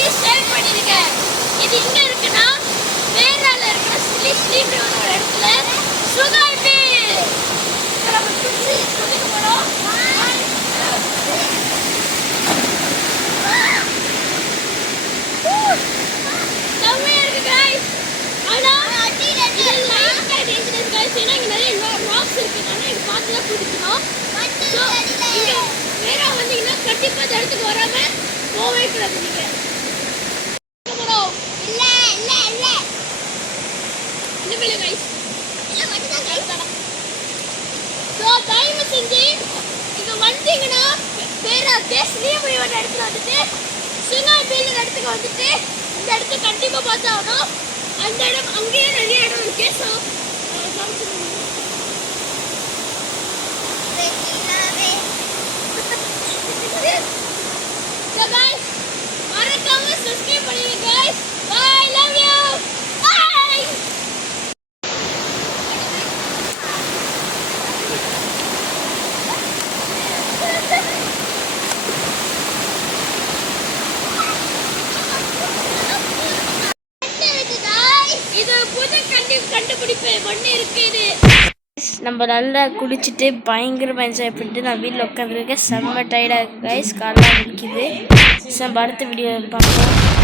Please share பண்ணிடுங்க. இது எங்க இருக்குன்னா வேறால இருக்கிற ஸ்லீப் ஒரு இடத்துல சுகர் பீல் நம்ம குச்சி குடிக்க போறோம். செம்மையா இருக்கு guys. ஆனா இது லைட்டா டேஞ்சரஸ் guys. ஏன்னா இங்க நிறைய ராக்ஸ் இருக்குனால இது பார்த்து தான் குடிக்கணும். இங்க வேற வந்தீங்கன்னா கண்டிப்பா இந்த இடத்துக்கு வராம போவே கூடாது. நீங்க இல்ல இல்ல இல்ல இந்த மேல गाइस இல்ல மட்டும் தான் சோ டைம் செஞ்சு இங்க வந்தீங்கன்னா வேற தேசலயே போய் ஒரு இடத்துல வந்துட்டு சுனாமி பீல் இடத்துக்கு வந்துட்டு இந்த இடத்துக்கு கண்டிப்பா பார்த்தாகணும். அந்த இடம் அங்கேயே நிறைய இடம் இருக்கு. சோ guys, மறக்காம subscribe பண்ணுங்க guys. Bye, love you. Bye. இது புது கண்டுபிடிப்பு ஒண்ணு இருக்கு. இது நம்ம நல்லா குடிச்சிட்டு பயங்கரமாக என்ஜாய் பண்ணிட்டு நான் வீட்டில் உட்காந்துருக்கேன். செம்ம டயர்டாக இருக்கு கைஸ். காலையில் நிற்கிது. அடுத்த வீடியோ பார்ப்போம்.